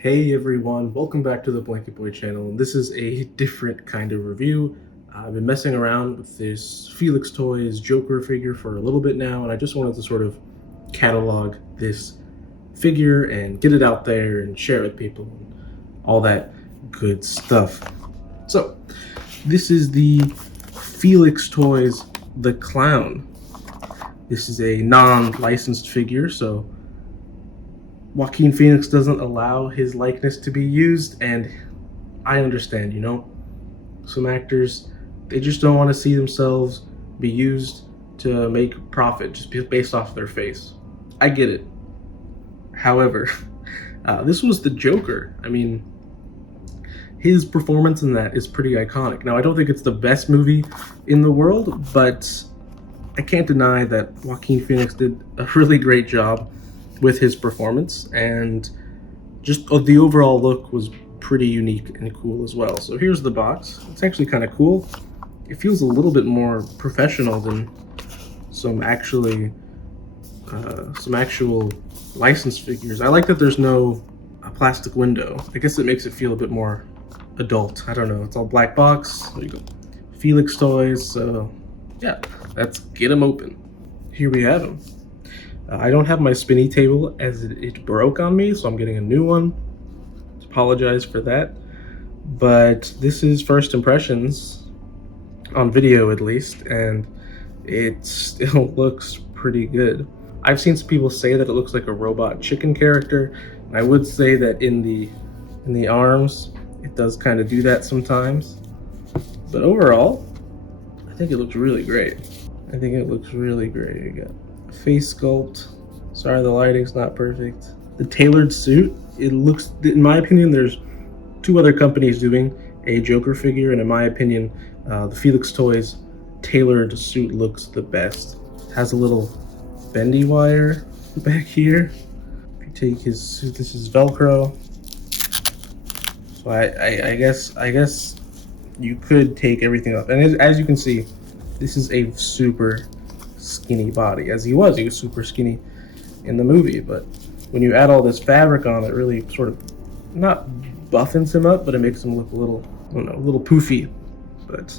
Hey everyone, welcome back to the Blanket Boy channel. This is a different kind of review. I've been messing around with this Filix Toys Joker figure for a little bit now, and I just wanted to sort of catalog this figure and get it out there and share it with people and all that good stuff. So, this is the Filix Toys The Clown. This is a non-licensed figure, so Joaquin Phoenix doesn't allow his likeness to be used, and I understand, some actors, they just don't want to see themselves be used to make profit just based off their face. I get it. However, this was the Joker. I mean, his performance in that is pretty iconic. Now, I don't think it's the best movie in the world, but I can't deny that Joaquin Phoenix did a really great job with his performance, and just the overall look was pretty unique and cool as well. So here's the box. It's actually kind of cool. It feels a little bit more professional than some actual licensed figures. I like that there's no plastic window. I guess it makes it feel a bit more adult. I don't know. It's all black box. There you go. Filix Toys. So yeah, let's get them open. Here we have them. I don't have my spinny table as it broke on me, so I'm getting a new one. Apologize for that. But this is first impressions, on video at least, and it still looks pretty good. I've seen some people say that it looks like a robot chicken character, and I would say that in the arms, it does kind of do that sometimes. But overall, I think it looks really great. You got face sculpt. Sorry, the lighting's not perfect. The tailored suit, it looks, in my opinion, there's two other companies doing a Joker figure, and in my opinion, the Filix Toys tailored suit looks the best. Has a little bendy wire back here. If you take his suit, this is Velcro. So I guess you could take everything off. And as you can see, this is a super skinny body. As he was super skinny in the movie, but when you add all this fabric on, it really sort of not buffens him up, but it makes him look a little, I don't know, a little poofy. But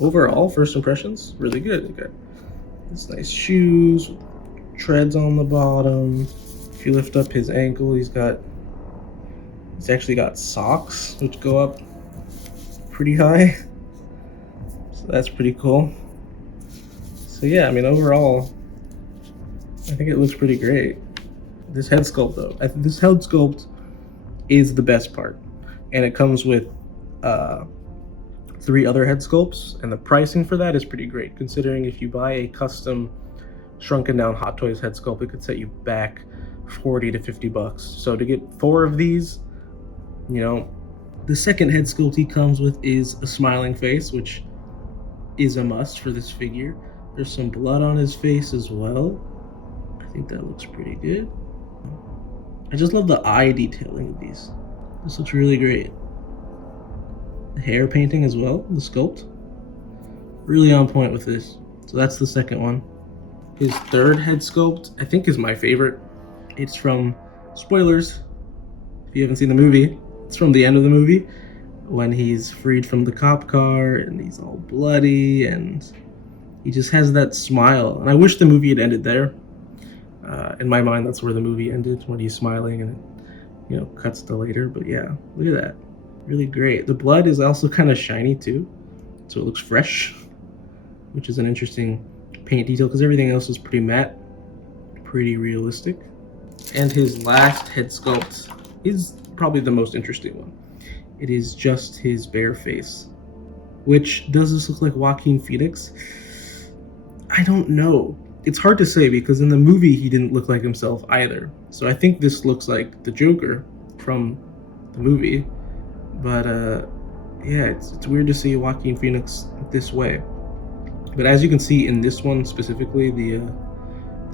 overall, first impressions, really good. You got these nice shoes with treads on the bottom. If you lift up his ankle, he's actually got socks which go up pretty high, so that's pretty cool. So yeah, I mean, overall, I think it looks pretty great. This head sculpt, though, this head sculpt is the best part, and it comes with 3 other head sculpts, and the pricing for that is pretty great, considering if you buy a custom shrunken down Hot Toys head sculpt, it could set you back 40 to 50 bucks. So to get 4 of these, the second head sculpt he comes with is a smiling face, which is a must for this figure. There's some blood on his face as well. I think that looks pretty good. I just love the eye detailing of these. This looks really great. The hair painting as well, the sculpt. Really on point with this. So that's the second one. His third head sculpt, I think, is my favorite. It's from, spoilers, if you haven't seen the movie, it's from the end of the movie when he's freed from the cop car and he's all bloody and he just has that smile. And I wish the movie had ended there. In my mind, that's where the movie ended, when he's smiling and it, cuts to later. But yeah, look at that. Really great. The blood is also kind of shiny too, so it looks fresh, which is an interesting paint detail because everything else is pretty matte, pretty realistic. And his last head sculpt is probably the most interesting one. It is just his bare face. Which, does this look like Joaquin Phoenix? I don't know. It's hard to say because in the movie he didn't look like himself either. So I think this looks like the Joker from the movie. But yeah, it's weird to see Joaquin Phoenix this way. But as you can see in this one specifically, the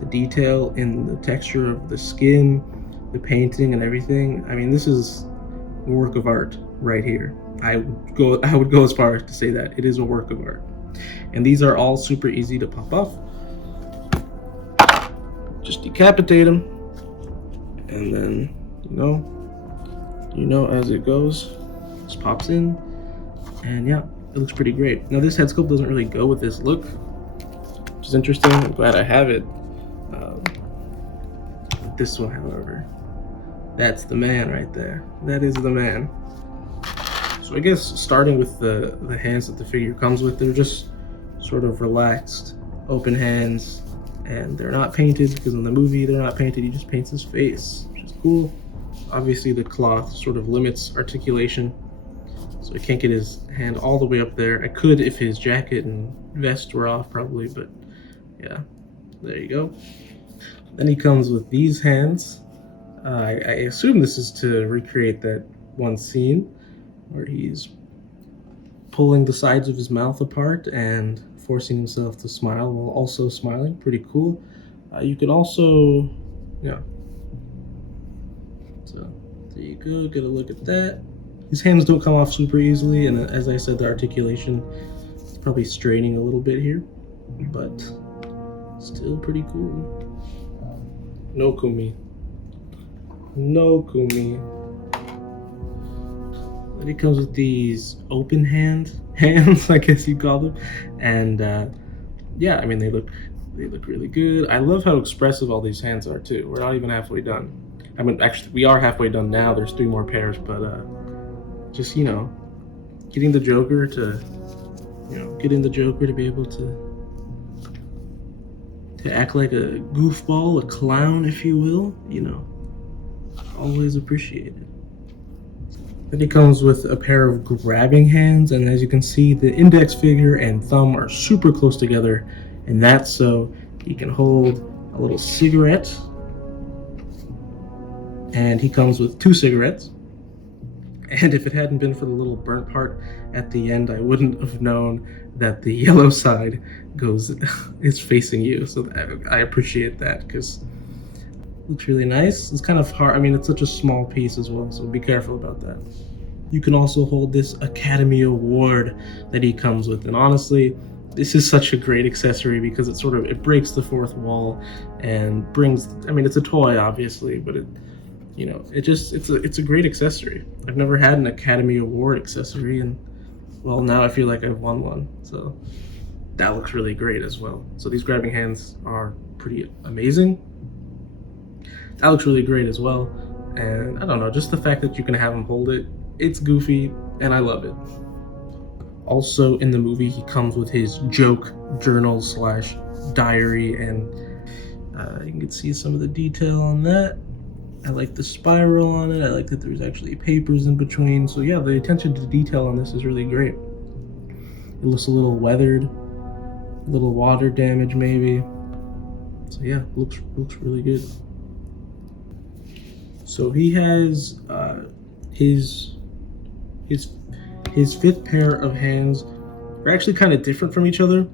detail in the texture of the skin, the painting and everything, I mean, this is a work of art right here. I would go as far as to say that it is a work of art. And these are all super easy to pop off. Just decapitate them, and then You know, as it goes, just pops in, and yeah, it looks pretty great. Now this head sculpt doesn't really go with this look, which is interesting. I'm glad I have it. This one, however, that's the man right there. That is the man. So I guess starting with the hands that the figure comes with, they're just sort of relaxed, open hands, and they're not painted, because in the movie they're not painted. He just paints his face, which is cool. Obviously the cloth sort of limits articulation, so I can't get his hand all the way up there. I could if his jacket and vest were off probably, but yeah, there you go. Then he comes with these hands. I assume this is to recreate that one scene where he's pulling the sides of his mouth apart and forcing himself to smile while also smiling. Pretty cool. You can also, yeah. So there you go, get a look at that. His hands don't come off super easily, and as I said, the articulation is probably straining a little bit here, but still pretty cool. No Kumi. No Kumi. Then he comes with these open hands, I guess you call them, and yeah, I mean they look really good. I love how expressive all these hands are too. We're not even halfway done. I mean, actually, we are halfway done now. There's 3 more pairs, but just, you know, getting the Joker to, getting the Joker to be able to act like a goofball, a clown, if you will, always appreciated. Then he comes with a pair of grabbing hands, and as you can see, the index finger and thumb are super close together, and that's so he can hold a little cigarette. And he comes with 2 cigarettes. And if it hadn't been for the little burnt part at the end, I wouldn't have known that the yellow side is facing you. So I appreciate that, because it looks really nice. It's kind of hard. I mean, it's such a small piece as well, so be careful about that. You can also hold this Academy Award that he comes with, and honestly, this is such a great accessory because it breaks the fourth wall and brings. I mean, it's a toy, obviously, but it's a great accessory. I've never had an Academy Award accessory, and well, now I feel like I've won one, so that looks really great as well. So these grabbing hands are pretty amazing. That looks really great as well, and I don't know, just the fact that you can have him hold it, it's goofy, and I love it. Also in the movie, he comes with his joke journal / diary, and you can see some of the detail on that. I like the spiral on it. I like that there's actually papers in between. So yeah, the attention to detail on this is really great. It looks a little weathered, a little water damage maybe. So yeah, looks really good. So he has his 5th pair of hands are actually kind of different from each other.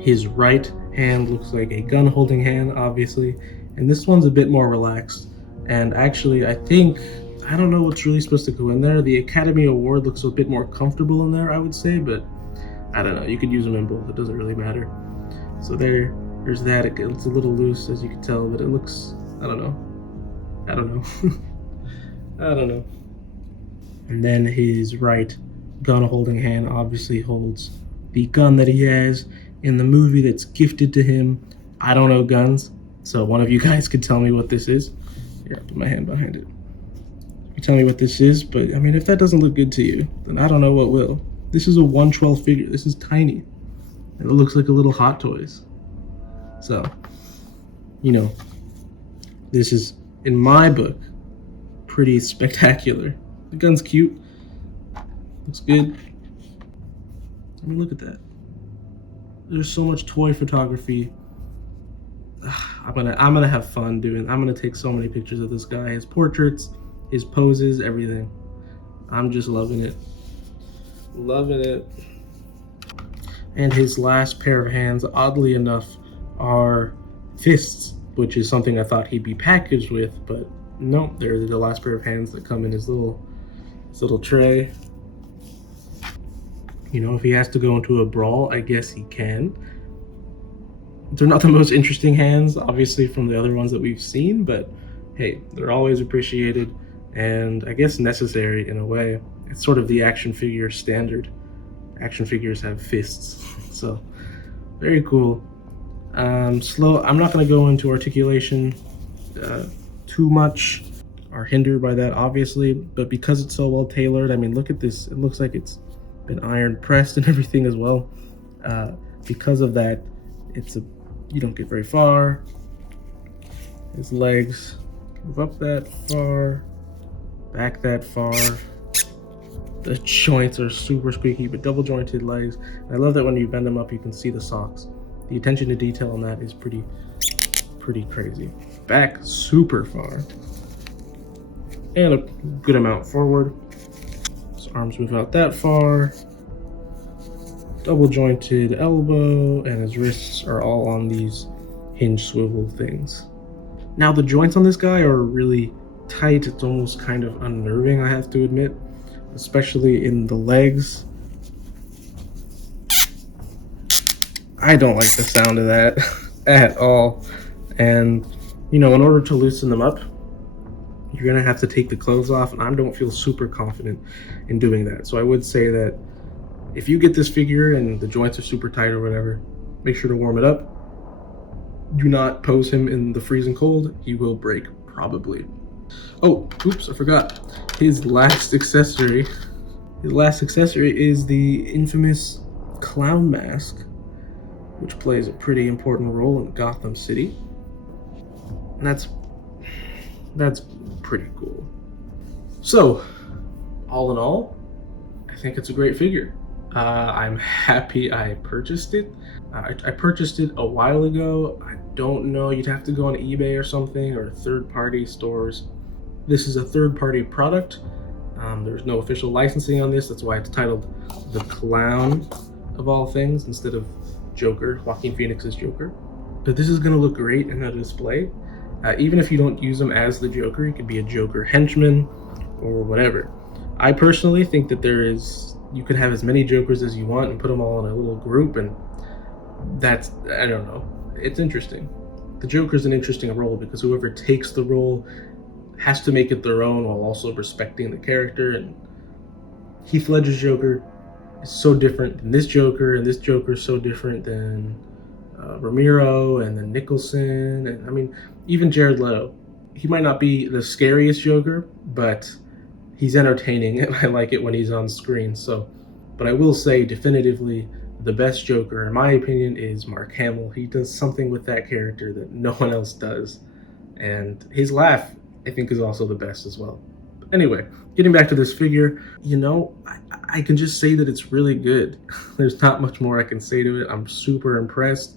His right hand looks like a gun holding hand, obviously, and this one's a bit more relaxed. And actually, I don't know what's really supposed to go in there. The Academy Award looks a bit more comfortable in there, I would say, but I don't know. You could use them in both. It doesn't really matter. So there's that. It's a little loose, as you can tell, but it looks, I don't know. I don't know. And then his right gun holding hand obviously holds the gun that he has in the movie that's gifted to him. I don't know guns, so one of you guys could tell me what this is. Here, I'll put my hand behind it. You tell me what this is, but I mean, if that doesn't look good to you, then I don't know what will. This is a 1/12 figure. This is tiny. And it looks like a little Hot Toys. So, this is, in my book, pretty spectacular. The gun's cute. Looks good. I mean, look at that. There's so much toy photography. I'm gonna have fun I'm gonna take so many pictures of this guy, his portraits, his poses, everything. I'm just loving it. And his last pair of hands, oddly enough, are fists, which is something I thought he'd be packaged with, but no, they're the last pair of hands that come in his little tray. If he has to go into a brawl, I guess he can. They're not the most interesting hands, obviously, from the other ones that we've seen, but hey, they're always appreciated, and I guess necessary in a way. It's sort of the action figure standard. Action figures have fists, so very cool. Slow. I'm not going to go into articulation too much or hindered by that, obviously, but because it's so well tailored, I mean, look at this. It looks like it's been iron pressed and everything as well. Because of that, you don't get very far. His legs move up that far, back that far. The joints are super squeaky, but double jointed legs. And I love that when you bend them up, you can see the socks. The attention to detail on that is pretty crazy. Back super far, and a good amount forward. His arms move out that far. Double jointed elbow, and his wrists are all on these hinge swivel things. Now the joints on this guy are really tight. It's almost kind of unnerving, I have to admit, especially in the legs. I don't like the sound of that at all. And you know, in order to loosen them up, you're gonna have to take the clothes off, and I don't feel super confident in doing that. So I would say that if you get this figure and the joints are super tight or whatever, make sure to warm it up. Do not pose him in the freezing cold. He will break, probably. Oh, oops, I forgot. His last accessory is the infamous clown mask, which plays a pretty important role in Gotham City. And that's pretty cool. So, all in all, I think it's a great figure. I'm happy I purchased it. I purchased it a while ago. I don't know, you'd have to go on eBay or something, or third-party stores. This is a third-party product. There's no official licensing on this. That's why it's titled The Clown, of all things, instead of Joker, Joaquin Phoenix's Joker. But this is gonna look great in a display. Even if you don't use him as the Joker, he could be a Joker henchman or whatever. I personally think that you could have as many Jokers as you want and put them all in a little group, and I don't know, it's interesting. The Joker's an interesting role because whoever takes the role has to make it their own while also respecting the character, and Heath Ledger's Joker is so different than this Joker, and this Joker is so different than Ramiro and then Nicholson, and I mean, even Jared Leto. He might not be the scariest Joker, but he's entertaining, and I like it when he's on screen. So, but I will say definitively the best Joker, in my opinion, is Mark Hamill. He does something with that character that no one else does, and his laugh, I think, is also the best as well. But anyway, getting back to this figure, you know, I can just say that it's really good. There's not much more I can say to it. I'm super impressed.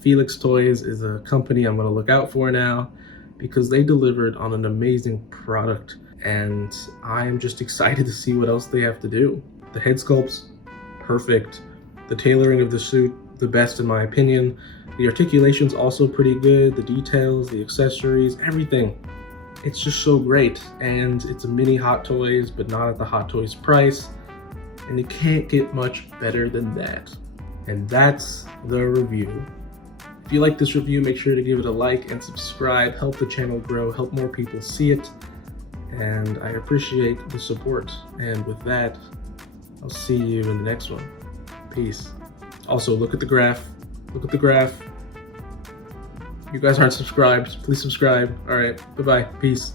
Filix Toys is a company I'm going to look out for now because they delivered on an amazing product, and I'm just excited to see what else they have to do. The head sculpt's perfect. The tailoring of the suit, the best in my opinion. The articulation's also pretty good. The details, the accessories, everything. It's just so great, and it's a mini Hot Toys, but not at the Hot Toys price, and it can't get much better than that. And that's the review. If you like this review, make sure to give it a like and subscribe. Help the channel grow, help more people see it, and I appreciate the support. And with that, I'll see you in the next one. Peace. Also, look at the graph. Look at the graph. You guys aren't subscribed. Please subscribe. All right. Bye-bye. Peace.